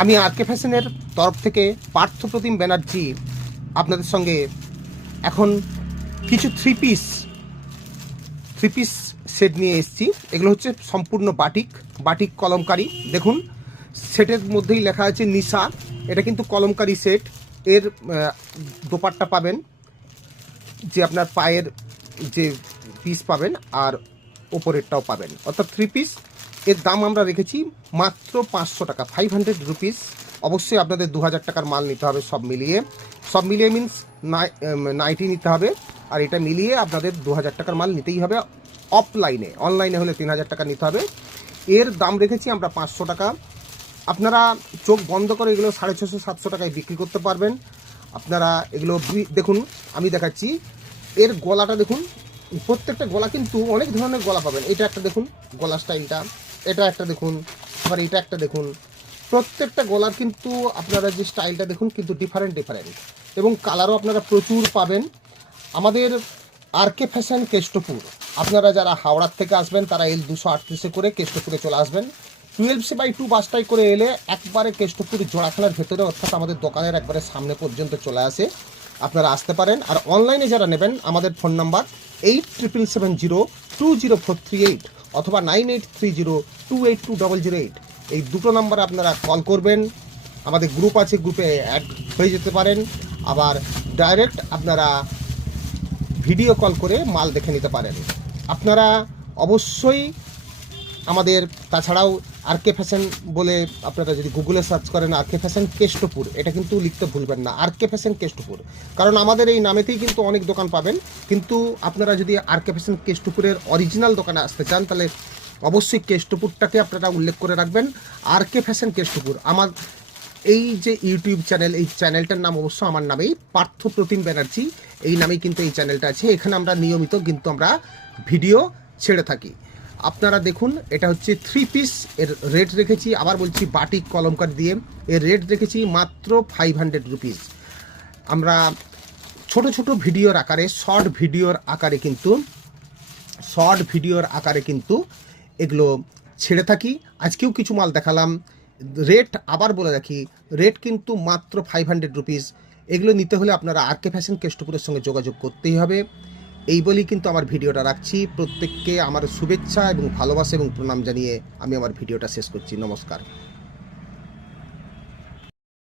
আমি আরকে ফ্যাশনের তরফ থেকে পার্থপ্রতিম ব্যানার্জি আপনাদের সঙ্গে এখন কিছু থ্রি পিস সেট নিয়ে এসেছি। এগুলো হচ্ছে সম্পূর্ণ বাটিক কলমকারি। দেখুন, সেটের মধ্যেই লেখা আছে নিশা। এটা কিন্তু কলমকারি সেট। এর দোপাট্টা পাবেন, যে আপনার পায়ের যে পিস পাবেন আর ওপরেরটাও পাবেন, অর্থাৎ থ্রি পিস। এর দাম আমরা রেখেছি মাত্র 500 টাকা, 500 রুপিস। অবশ্যই আপনাদের 2000 টাকার মাল নিতে হবে। সব মিলিয়ে মিনস নাইটি নিতে হবে, আর এটা মিলিয়ে আপনাদের 2000 টাকার মাল নিতেই হবে অফলাইনে। অনলাইনে হলে 3000 টাকা নিতে হবে। এর দাম রেখেছি আমরা 500 টাকা। আপনারা চোখ বন্ধ করে এগুলো 650-700 টাকায় বিক্রি করতে পারবেন। আপনারা এগুলো দেখুন, আমি দেখাচ্ছি। এর গলাটা দেখুন, প্রত্যেকটা গলা কিন্তু অনেক ধরনের গলা পাবেন। এটা একটা দেখুন গলা স্টাইলটা, এটা একটা দেখুন, আবার এটা একটা দেখুন। প্রত্যেকটা গলার কিন্তু আপনারা যে স্টাইলটা দেখুন কিন্তু ডিফারেন্ট এবং কালারও আপনারা প্রচুর পাবেন। আমাদের আরকে ফ্যাশন কেষ্টপুর, আপনারা যারা হাওড়ার থেকে আসবেন তারা L238 করে কেষ্টপুরে চলে আসবেন। 12C/2 বাসটাই করে এলে একবারে কেষ্টপুর জোড়াখানার ভেতরে, অর্থাৎ আমাদের দোকানের একবারে সামনে পর্যন্ত চলে আসে। আপনারা আসতে পারেন। আর অনলাইনে যারা নেবেন, আমাদের ফোন নাম্বার 8770204338 অথবা 9830282008। এই দুটো নাম্বারে আপনারা কল করবেন। আমাদের গ্রুপ আছে, গ্রুপে অ্যাড হয়ে যেতে পারেন। আবার ডাইরেক্ট আপনারা ভিডিও কল করে মাল দেখে নিতে পারেন। আপনারা অবশ্যই আমাদের, তাছাড়াও আরকে ফ্যাশন বলে আপনারা যদি গুগলে সার্চ করেন আরকে ফ্যাশন কেষ্টপুর, এটা কিন্তু লিখতে ভুলবেন না, আরকে ফ্যাশন কেষ্টপুর। কারণ আমাদের এই নামেতেই কিন্তু অনেক দোকান পাবেন। কিন্তু আপনারা যদি আরকে ফ্যাশন কেষ্টপুরের অরিজিনাল দোকানে আসতে চান, তাহলে অবশ্যই কেষ্টপুরটাকে আপনারা উল্লেখ করে রাখবেন, আরকে ফ্যাশন কেষ্টপুর। আমার এই যে ইউটিউব চ্যানেল, এই চ্যানেলটার নাম অবশ্য আমার নামেই, পার্থপ্রতিম ব্যানার্জি, এই নামেই কিন্তু এই চ্যানেলটা আছে। এখানে আমরা নিয়মিত কিন্তু আমরা ভিডিও ছেড়ে থাকি। আপনারা দেখুন, এটা হচ্ছে থ্রি পিস। এর রেট রেখেছি, আবার বলছি, বাটিক কলমকার দিয়ে এর রেট রেখেছি মাত্র 500 রুপিস। আমরা ছোট ছোট ভিডিওর আকারে, শর্ট ভিডিওর আকারে কিন্তু এগুলো ছেড়ে থাকি। আজকেও কিছু মাল দেখালাম। রেট আবার বলে রাখি, রেট কিন্তু মাত্র 500 রুপিস। এগুলো নিতে হলে আপনারা আরকে ফ্যাশন কেষ্টপুরের সঙ্গে যোগাযোগ করতেই হবে। এই বলেই কিন্তু আমার ভিডিওটা রাখছি। প্রত্যেককে আমার শুভেচ্ছা এবং ভালোবাসা এবং প্রণাম জানিয়ে আমি আমার ভিডিওটা শেষ করছি। নমস্কার।